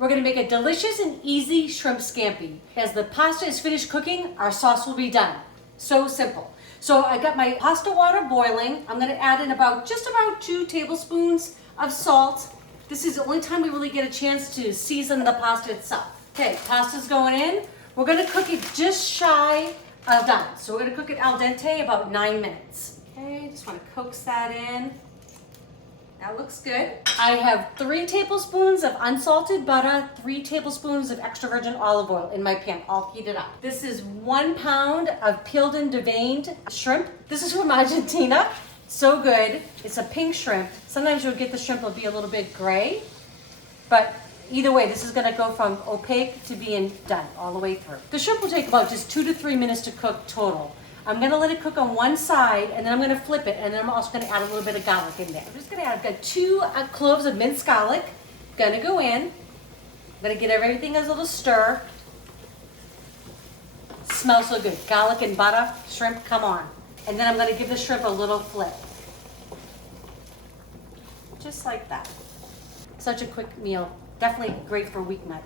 We're gonna make a delicious and easy shrimp scampi. As the pasta is finished cooking, our sauce will be done. So simple. So I got my pasta water boiling. I'm gonna add in just about 2 tablespoons of salt. This is the only time we really get a chance to season the pasta itself. Okay, pasta's going in. We're gonna cook it just shy of done. So we're gonna cook it al dente about 9 minutes. Okay, just wanna coax that in. That looks good. I have 3 tablespoons of unsalted butter, 3 tablespoons of extra virgin olive oil in my pan, all heated up. This is 1 pound of peeled and deveined shrimp. This is from Argentina. So good. It's a pink shrimp. Sometimes you'll get the shrimp will be a little bit gray, but either way, this is gonna go from opaque to being done all the way through. The shrimp will take about just 2 to 3 minutes to cook total. I'm gonna let it cook on one side, and then I'm gonna flip it, and then I'm also gonna add a little bit of garlic in there. I'm just gonna add, I've got 2 cloves of minced garlic. Gonna go in. I'm gonna get everything as a little stir. Smells so good. Garlic and butter, shrimp, come on. And then I'm gonna give the shrimp a little flip. Just like that. Such a quick meal. Definitely great for weeknight.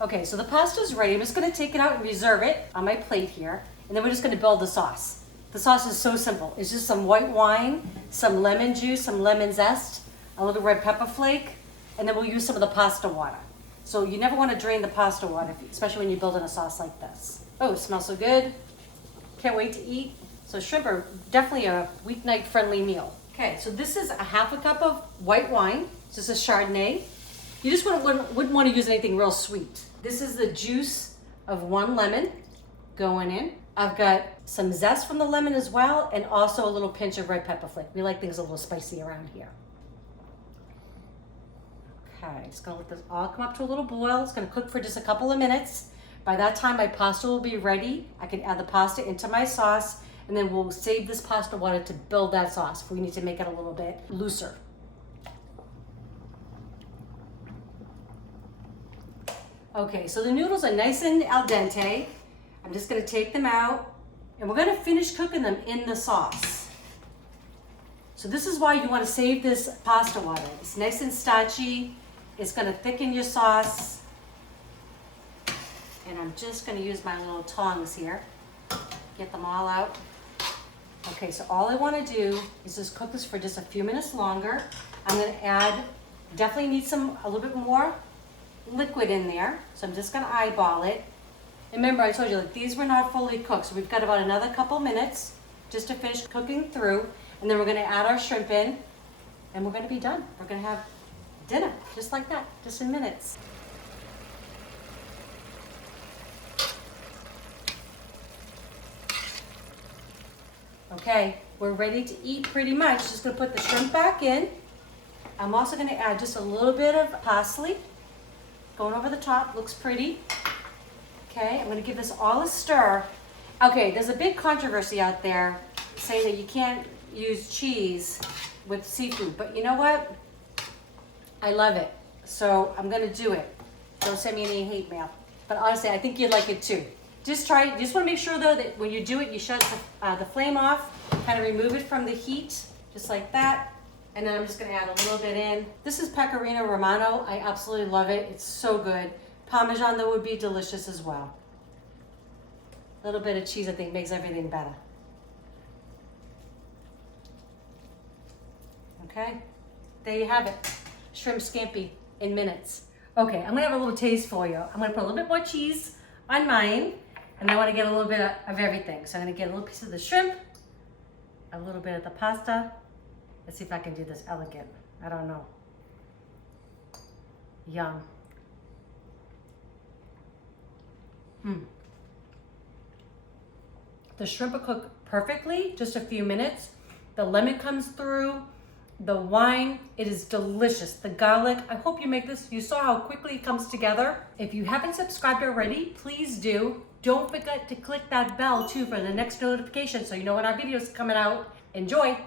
Okay, so the pasta's ready. I'm just gonna take it out and reserve it on my plate here. And then we're just gonna build the sauce. The sauce is so simple. It's just some white wine, some lemon juice, some lemon zest, a little red pepper flake, and then we'll use some of the pasta water. So you never wanna drain the pasta water, especially when you're building a sauce like this. Oh, it smells so good. Can't wait to eat. So shrimp are definitely a weeknight friendly meal. Okay, so this is a half a cup of white wine. This is a Chardonnay. You just wouldn't wanna use anything real sweet. This is the juice of 1 lemon going in. I've got some zest from the lemon as well, and also a little pinch of red pepper flake. We like things a little spicy around here. Okay, just gonna let this all come up to a little boil. It's gonna cook for just a couple of minutes. By that time, my pasta will be ready. I can add the pasta into my sauce, and then we'll save this pasta water to build that sauce if we need to make it a little bit looser. Okay, so the noodles are nice and al dente. I'm just gonna take them out, and we're gonna finish cooking them in the sauce. So this is why you wanna save this pasta water. It's nice and starchy. It's gonna thicken your sauce. And I'm just gonna use my little tongs here. Get them all out. Okay, so all I wanna do is just cook this for just a few minutes longer. I'm gonna add, definitely need a little bit more liquid in there. So I'm just gonna eyeball it. Remember, I told you that these were not fully cooked, so we've got about another couple minutes just to finish cooking through, and then we're gonna add our shrimp in, and we're gonna be done. We're gonna have dinner, just like that, just in minutes. Okay, we're ready to eat pretty much. Just gonna put the shrimp back in. I'm also gonna add just a little bit of parsley, going over the top, looks pretty. Okay, I'm gonna give this all a stir. Okay, there's a big controversy out there saying that you can't use cheese with seafood, but you know what? I love it, so I'm gonna do it. Don't send me any hate mail. But honestly, I think you'd like it too. Just try it. You just wanna make sure though that when you do it, you shut the flame off, kind of remove it from the heat, just like that. And then I'm just gonna add a little bit in. This is Pecorino Romano. I absolutely love it. It's so good. Parmesan though would be delicious as well. A little bit of cheese I think makes everything better. Okay, there you have it. Shrimp scampi in minutes. Okay, I'm gonna have a little taste for you. I'm gonna put a little bit more cheese on mine, and I wanna get a little bit of everything. So I'm gonna get a little piece of the shrimp, a little bit of the pasta. Let's see if I can do this elegant. I don't know. Yum. The shrimp will cook perfectly, just a few minutes. The lemon comes through, the wine, it is delicious. The garlic, I hope you make this. You saw how quickly it comes together. If you haven't subscribed already, please do. Don't forget to click that bell too for the next notification so you know when our videos are coming out. Enjoy.